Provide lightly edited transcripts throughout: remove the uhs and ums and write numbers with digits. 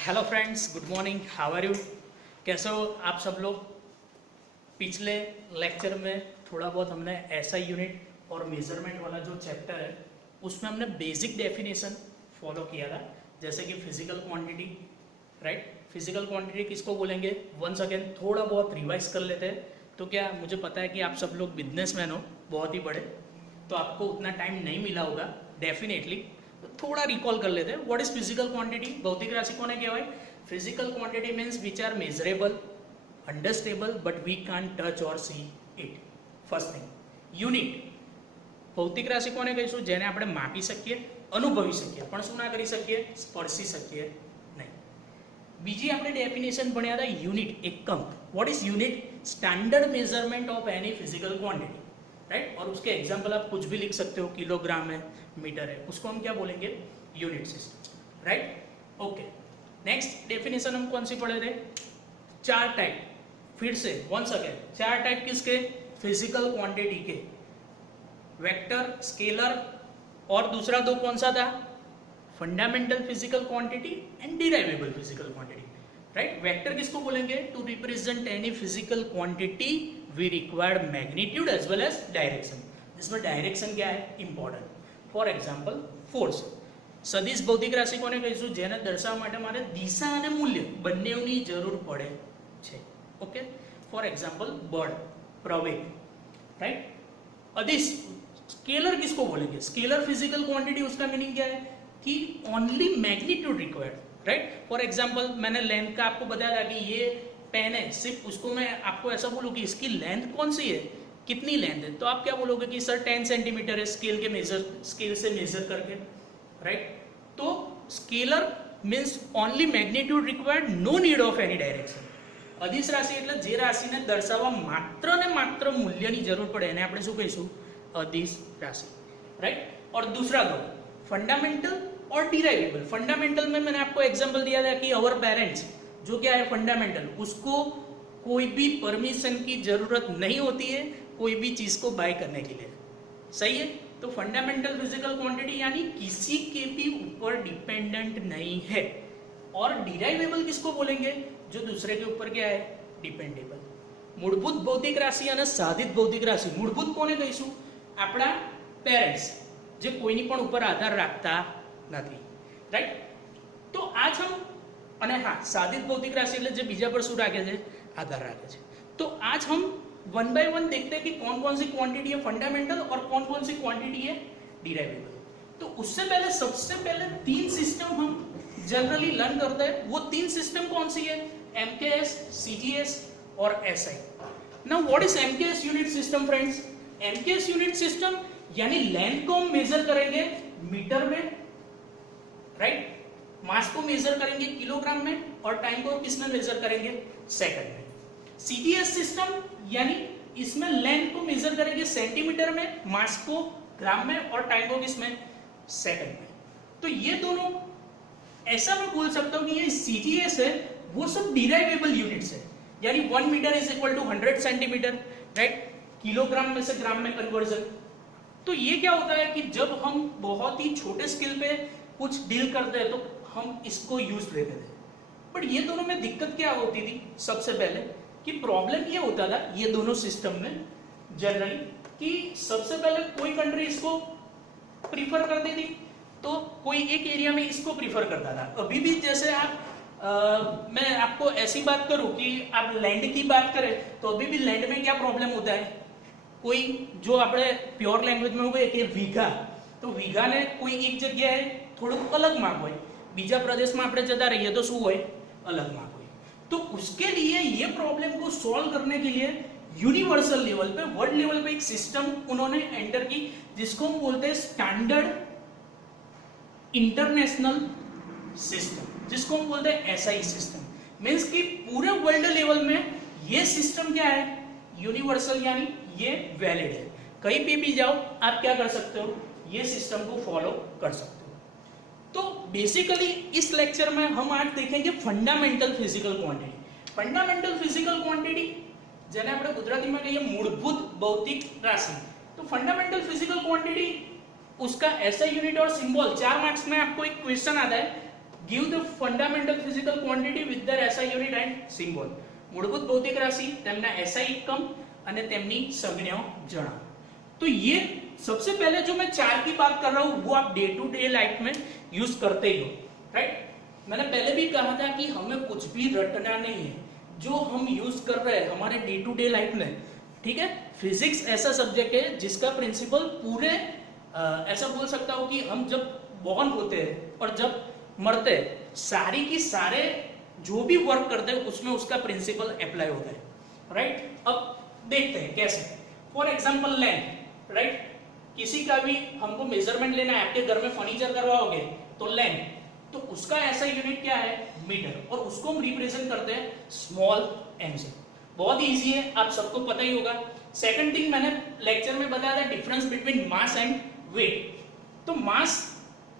Hello friends, good morning, how are you. कैसे हो आप सब लोग। पिछले लेक्चर में थोड़ा बहुत हमने ऐसा यूनिट और मेजरमेंट वाला जो चैप्टर है उसमें हमने बेसिक डेफिनेशन फॉलो किया था, जैसे कि physical quantity, right. Physical quantity किसको बोलेंगे, वंस अगेन थोड़ा बहुत रिवाइज कर लेते हैं। तो क्या मुझे पता है कि आप सब लोग बिजनेसमैन हो, बहुत ही बड़े, तो आपको उतना टाइम नहीं मिला होगा डेफिनेटली। तो थोड़ा रिकॉल कर लेते हैं। व्हाट इज फिजिकल क्वांटिटी, भौतिक राशि कोने कहेवाय। Physical quantity means which are measurable, understandable, but we can touch और see it. First thing unit, ભૌતિક રાશિ કોને કહીશું, જેને આપણે માપી શકીએ, અનુભવી શકીએ, પણ શું ના કરી શકીએ, સ્પર્શી શકીએ નહીં. બીજી આપણે ડેફિનેશન ભણ્યા હતા યુનિટ, એકમ. What is unit, standard measurement of any physical quantity, right. और उसके एग्जांपल आप कुछ भी लिख सकते हो, किलोग्राम है, मीटर है, उसको हम क्या बोलेंगे, unit system, right. Okay, next definition हम कौन सी पढ़े थे, चार टाइप। फिर से वंस अगेन, चार टाइप किसके, फिजिकल क्वांटिटी के, वेक्टर, स्केलर, और दूसरा दो कौन सा था, fundamental physical quantity and derivable physical quantity, right. Vector किसको बोलेंगे, to represent any physical quantity we required magnitude as well as direction, जिसमें डायरेक्शन क्या है, इंपॉर्टेंट। फॉर एग्जांपल फोर्स, સદિશ ભૌતિક રાશિ કોને કહીશું, જેને દર્શાવવા માટે મારે દિશા અને મૂલ્ય બંનેની જરૂર પડે છે, ઓકે। ફોર એક્ઝામ્પલ બળ, પ્રવેગ, રાइट। अदिश, स्केलर किसको बोलेंगे, स्केलर फिजिकल क्वांटिटी, उसका मीनिंग क्या है कि only magnitude required, right. For example मैंने लेंथ का आपको बताया था कि ये पेन है, सिर्फ उसको मैं आपको ऐसा बोलूं कि इसकी लेंथ कौन सी है, कितनी लेंथ है, तो आप क्या बोलोगे कि सर 10 सेंटीमीटर है, स्केल से मेजर करके, राइट। तो scalar means only magnitude required, no need of any direction. અધિશ રાશિ એટલે જે રાશિને દર્શાવવા માત્ર ને માત્ર મૂલ્યની જરૂર પડે એને આપણે શું કહીશું, અધિશ રાશि, राइट। और दूसरा दो फंडामेंटल और डिराइवेबल। फंडामेंटल में मैंने आपको एग्जांपल दिया था कि अवर पेरेंट्स, जो क्या है फंडामेंटल, उसको कोई भी परमिशन की जरूरत नहीं होती है कोई भी चीज को बाय करने के लिए, सही है। तो फंडामेंटल फिजिकल क्वांटिटी यानी किसी के भी ऊपर डिपेंडेंट नहीं है। और डिराइवेबल किसको बोलेंगे, जो दूसरे के ऊपर क्या है, डिपेंडेबल। મૂળભૂત ભૌતિક રાશિ અને સાધિત ભૌતિક રાશિ, મૂળભૂત કોને કહીશું, આપણા પેરેન્ટ્સ, જે કોઈની પણ ઉપર આધાર રાખતા નથી, રાइट। તો આજ हम, અને હા, સાધિત ભૌતિક રાશि એટલે જે બીજા પર શું રાખે છે, આધાર રાખે છે। तो आज हम वन बाय वन देखते हैं कि कौन कौन सी क्वांटिटी है फंडामेंटल और कौन कौन सी क्वांटिटी है डिराइवेबल। तो उससे पहले सबसे पहले तीन सिस्टम हम जनरली लर्न करते हैं। वो तीन सिस्टम कौन सी है, एमकेएस, सीजीएस और SI. Now what is MKS unit system friends, MKS unit system यानी लेंथ को हम मेजर करेंगे मीटर में, राइट, मास को मेजर करेंगे किलोग्राम में, और टाइम को किसमें मेजर करेंगे, सेकंड में। सीजीएस सिस्टम यानी इसमें लेंथ को मेजर करेंगे सेंटीमीटर में, मास को ग्राम में, और टाइम को किसमें, सेकंड में। तो ये दोनों, ऐसा मैं बोल सकता हूं कि ये सीजीएस है, वो सब डिराइवेबल यूनिट्स है, यानी 1 metre is equal to 100 centimetre, right, kilogram में से ग्राम में कन्वर्जन। तो ये क्या होता है कि जब हम बहुत ही छोटे स्केल पे कुछ डील करते हैं तो हम इसको यूज लेते थे। बट ये दोनों में दिक्कत क्या होती थी, सबसे पहले कि प्रॉब्लम ये होता था ये दोनों सिस्टम में जनरली, कि सबसे पहले कोई कंट्री इसको प्रीफर करती थी, तो कोई एक एरिया में इसको प्रीफर करता था। अभी भी जैसे आप मैं आपको ऐसी बात करूं कि आप लैंड की बात करें, तो अभी भी लैंड में क्या प्रॉब्लम होता है, कोई जो આપણે પ્યોર લેંગ્વેજ में હોય કે વીઘા, તો વીઘાને કોઈ એક જગ્યાએ થોડુંક અલગ માપ હોય, બીજા પ્રદેશમાં આપણે જતા રહીએ તો શું હોય, अलग माप હોય। तो उसके लिए ये प्रॉब्लम को सॉल्व करने के लिए यूनिवर्सल लेवल पे, वर्ल्ड लेवल पे एक सिस्टम उन्होंने एंटर की, जिसको हम बोलते हैं स्टैंडर्ड इंटरनेशनल सिस्टम, जिसको हम बोलते हैं एसआई सिस्टम। मींस कि पूरे वर्ल्ड लेवल में ये सिस्टम क्या है, यूनिवर्सल, यानी ये वैलिड है, कहीं पे भी जाओ आप क्या कर सकते हो, ये सिस्टम को फॉलो कर सकते हो। तो बेसिकली इस लेक्चर में हम आज देखेंगे fundamental physical quantity. Fundamental physical quantity જેને આપણે ગુજરાતીમાં કહીએ મૂળભૂત ભૌતિક રાશિ। तो फंडामेंटल फिजिकल क्वांटिटी, उसका ऐसा यूनिट और सिंबल, 4 मार्क्स में आपको एक क्वेश्चन आता है give the fundamental physical quantity with their SI unit and symbol. મૂળભૂત ભૌતિક રાશિ, તેમના SI એકમ અને તેમની સંજ્ઞાઓ જણાવો. तो ये सबसे पहले जो मैं 4 की बात कर रहा हूँ वो आप डे टू डे लाइफ में यूज करते ही हो, राइट. मैंने पहले भी कहा था कि हमें कुछ भी रटना नहीं है, जो हम यूज कर रहे हैं हमारे डे टू डे लाइफ में, ठीक है. फिजिक्स ऐसा सब्जेक्ट है जिसका प्रिंसिपल पूरे ऐसा बोल सकता हूँ कि हम जब बॉर्न होते हैं और जब मरते हैं, सारी की सारे जो भी वर्क करते हैं उसमें उसका प्रिंसिपल अप्लाई होता है, राइट. अब देखते हैं कैसे. For example length, right. किसी का भी हमको मेजरमेंट लेना है, आपके घर में फर्नीचर करवाओगे तो लेंथ, तो उसका ऐसा यूनिट क्या है, मीटर, और उसको हम रिप्रेजेंट करते हैं स्मॉल एम से. बहुत इजी है, आप सबको पता ही होगा. सेकंड थिंग मैंने लेक्चर में बताया था difference between mass and weight. तो मास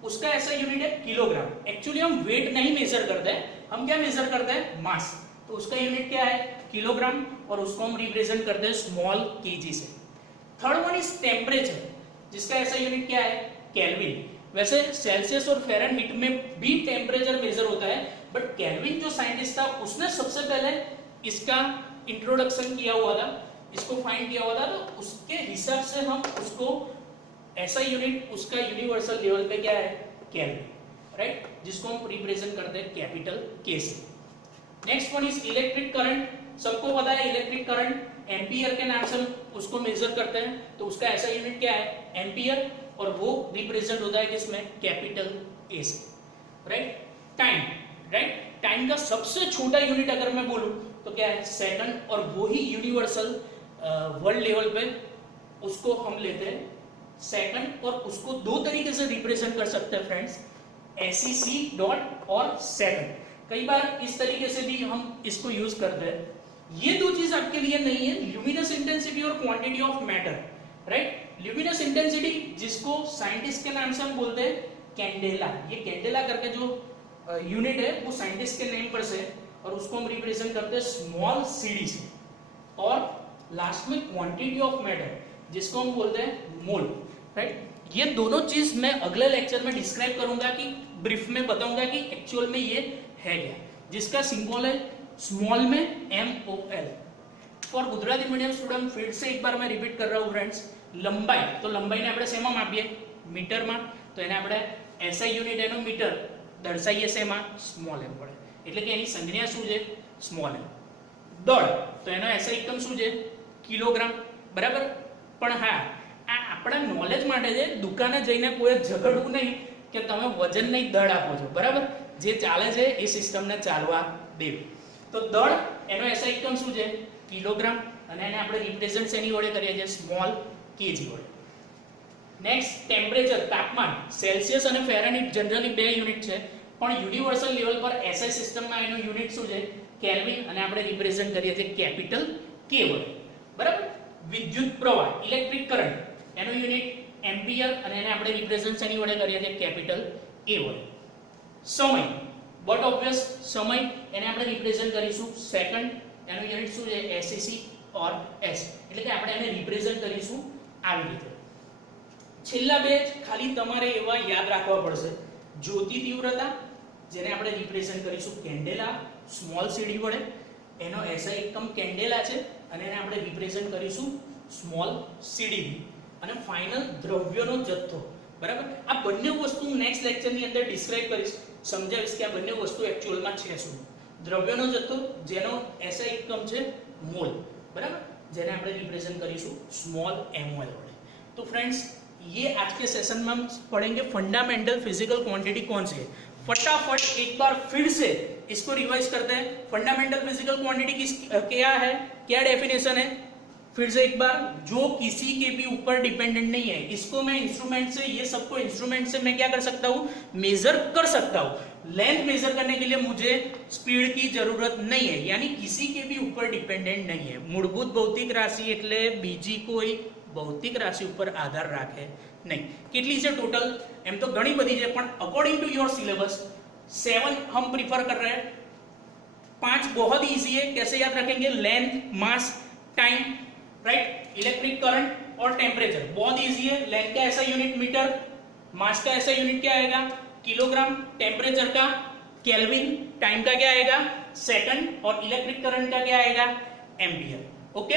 उसका ऐसा यूनिट है किलोग्राम. एक्चुअली हम वेट नहीं मेजर करते हैं, हम क्या मेजर करते हैं, मास. तो उसका यूनिट क्या है, किलोग्राम, और उसको हम रिप्रेजेंट करते हैं स्मॉल केजी से. थर्ड वन इज टेम्परेचर, जिसका ऐसा यूनिट क्या है, केल्विन. वैसे सेल्सियस और फ़ारेनहीट में भी टेम्परेचर मेजर होता है, बट केल्विन जो साइंटिस्ट था उसने सबसे पहले इसका इंट्रोडक्शन किया हुआ था, इसको फाइंड किया हुआ था. तो उसके हिसाब से हम उसको ऐसा यूनिट उसका यूनिवर्सल लेवल पे क्या है, केल्विन, राइट, जिसको हम रिप्रेजेंट करते हैं कैपिटल के से. Next one is electric current. सबको पता है इलेक्ट्रिक करंट एम्पियर के नाम से हम उसको मेजर करते हैं. तो उसका ऐसा यूनिट क्या है, एम्पियर, और वो रिप्रेजेंट होता है किसमें, कैपिटल ए से, राइट. Time, right. टाइम का सबसे छोटा यूनिट अगर मैं बोलूं तो क्या है, सेकंड, और वो ही यूनिवर्सल वर्ल्ड लेवल पे उसको हम लेते हैं सेकंड, और उसको दो तरीके से रिप्रेजेंट कर सकते हैं फ्रेंड्स, SEC डॉट और सेकंड. कई बार इस तरीके से भी हम इसको यूज करते हैं. ये दो चीज आपके लिए नहीं है, ल्यूमिनस इंटेंसिटी और quantity of matter, right. Luminous intensity जिसको साइंटिस्ट के नाम से हम बोलते हैं कैंडेला. ये कैंडेला करके जो यूनिट है वो साइंटिस्ट के नेम पर से, और उसको हम रिप्रेजेंट करते हैं स्मॉल CD से. और लास्ट में क्वांटिटी ऑफ मैटर जिसको हम बोलते हैं मोल, राइट. ये दोनों चीज मैं अगले लेक्चर में डिस्क्राइब करूंगा, कि ब्रीफ में बताऊंगा कि एक्चुअल में ये है क्या, जिसका सिंबल है स्मॉल में MOL. For Gujarati medium student फिर से एक बार मैं रिपीट कर रहा हूं फ्रेंड्स. लंबाई, तो લંબાઈને આપણે શેમાં માપીએ, મીટરમાં. તો એને આપણે SI યુનિટ એનો મીટર દર્શાવીએ શેમાં, સ્મોલ m વડે. એટલે કે એની સંજ્ઞા શું છે, સ્મોલ m. દળ, તો એનો SI એકમ શું છે, કિલોગ્રામ, બરાબર. પણ હા, આ આપણા નોલેજ માટે છે, દુકાને જઈને કોઈ ઝઘડવું નહીં કે તમે વજન નહીં દળ આપો છો, બરાબર. જે ચાલે છે એ સિસ્ટમને ચાલવા દેવી. તો દળ એનો SI એકમ શું છે, કિલોગ્રામ, અને એને આપણે રિપ્રેઝન્ટ શેની વડે કરીએ છીએ, સ્મોલ કેજી વડે. નેક્સ્ટ ટેમ્પરેચર, તાપમાન. સેલ્સિયસ અને ફેરનહીટ જનરલી બે યુનિટ છે, પણ યુનિવર્સલ લેવલ પર SI સિસ્ટમમાં એનું યુનિટ શું છે, કેલ્વિન, અને આપણે રિપ્રેઝન્ટ કરીએ છીએ કેપિટલ કે વડે, બરાબર. વિદ્યુત પ્રવાહ, ઇલેક્ટ્રિક કરંટ, એનું યુનિટ એમ્પિયર, અને એને આપણે રિપ્રેઝન્ટ શેની વડે કરીએ છીએ, કેપિટલ એ વડે. સમય, બટ ઓબ્વિયસ, સમય એને આપણે રિપ્રેઝન્ટ કરીશું સેકન્ડ, એનું યુનિટ શું છે, SEC ઓર S. એટલે કે આપણે એને રિપ્રેઝન્ટ કરીશું આવી રીતે. છેલ્લા બે ખાલી તમારે એવા યાદ રાખવા પડશે. જ્યોતિ તીવ્રતા, જેને આપણે રિપ્રેઝન્ટ કરીશું કેન્ડેલા, સ્મોલ CD વડે, એનો SI એકમ કેન્ડેલા છે, અને એને આપણે રિપ્રેઝન્ટ કરીશું સ્મોલ CD. અને ફાઇનલ દ્રવ્યનો જથ્થો, બરાબર. આ બંને વસ્તુ નેક્સ્ટ લેક્ચરની અંદર ડિસ્ક્રાઇબ કરીશ, સમજાવીશ કે આ બંને વસ્તુ एक्चुअलમાં છે શું. દ્રવ્યનો જથ્થો જેનો SI એકમ છે મોલ, बराबर, જેને આપણે રિપ્રેઝન્ટ કરીશું સ્મોલ MOL વડે. तो फ्रेंड्स ये आज के सेशन में हम पढ़ेंगे फंडामेंटल फिजिकल क्वांटिटी कौन सी है. फटाफट एक बार फिर से इसको रिवाइज करते हैं. फंडामेंटल फिजिकल क्वांटिटी किस क्या है, क्या डेफिनेशन है, फिर से एक बार, जो किसी के भी ऊपर डिपेंडेंट नहीं है. इसको मैं इंस्ट्रूमेंट से, ये सबको इंस्ट्रूमेंट से मैं क्या कर सकता हूँ, मेजर कर सकता हूँ. लेंथ मेजर करने के लिए मुझे स्पीड की जरूरत नहीं है, यानी किसी के भी ऊपर डिपेंडेंट नहीं है. मूलभूत भौतिक राशि એટલે બીજી કોઈ ભૌતિક રાશि ઉપર આધાર રાખે નહીં. કેટલી છે ટોટલ, એમ તો ઘણી બધી છે, પણ અકોર્ડિંગ ટુ યોર સિલેબસ 7 हम प्रीफर कर रहे हैं. 5 बहुत इजी है, कैसे याद रखेंगे, लेंथ, मास, टाइम, राइट, इलेक्ट्रिक करंट और टेम्परेचर. बहुत इजी है. लेंथ का ऐसा यूनिट मीटर, मास का ऐसा यूनिट क्या आएगा, किलोग्राम, टेम्परेचर का केल्विन, टाइम का क्या आएगा सेकंड, और इलेक्ट्रिक करंट का क्या आएगा एम्पियर। ओके,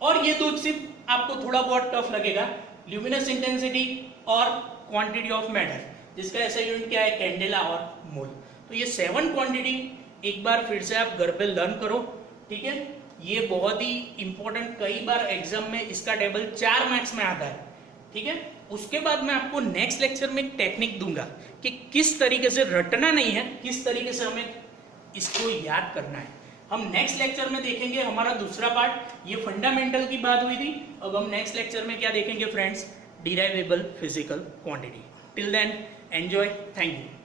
और ये दो सिर्फ आपको थोड़ा बहुत टफ लगेगा, ल्यूमिनस इंटेंसिटी और क्वांटिटी ऑफ मैटर, जिसका ऐसा यूनिट क्या है कैंडेला और मोल। तो ये 7 क्वांटिटी एक बार फिर से आप घर पे लर्न करो, ठीक है। ये बहुत ही इंपॉर्टेंट, कई बार एग्जाम में इसका टेबल 4 मार्क्स में आता है, ठीक है। उसके बाद मैं आपको नेक्स्ट लेक्चर में एक टेक्निक दूंगा कि किस तरीके से रटना नहीं है, किस तरीके से हमें इसको याद करना है। हम नेक्स्ट लेक्चर में देखेंगे हमारा दूसरा पार्ट, ये फंडामेंटल की बात हुई थी, अब हम नेक्स्ट लेक्चर में क्या देखेंगे friends, derivable physical quantity. Till then enjoy, thank you.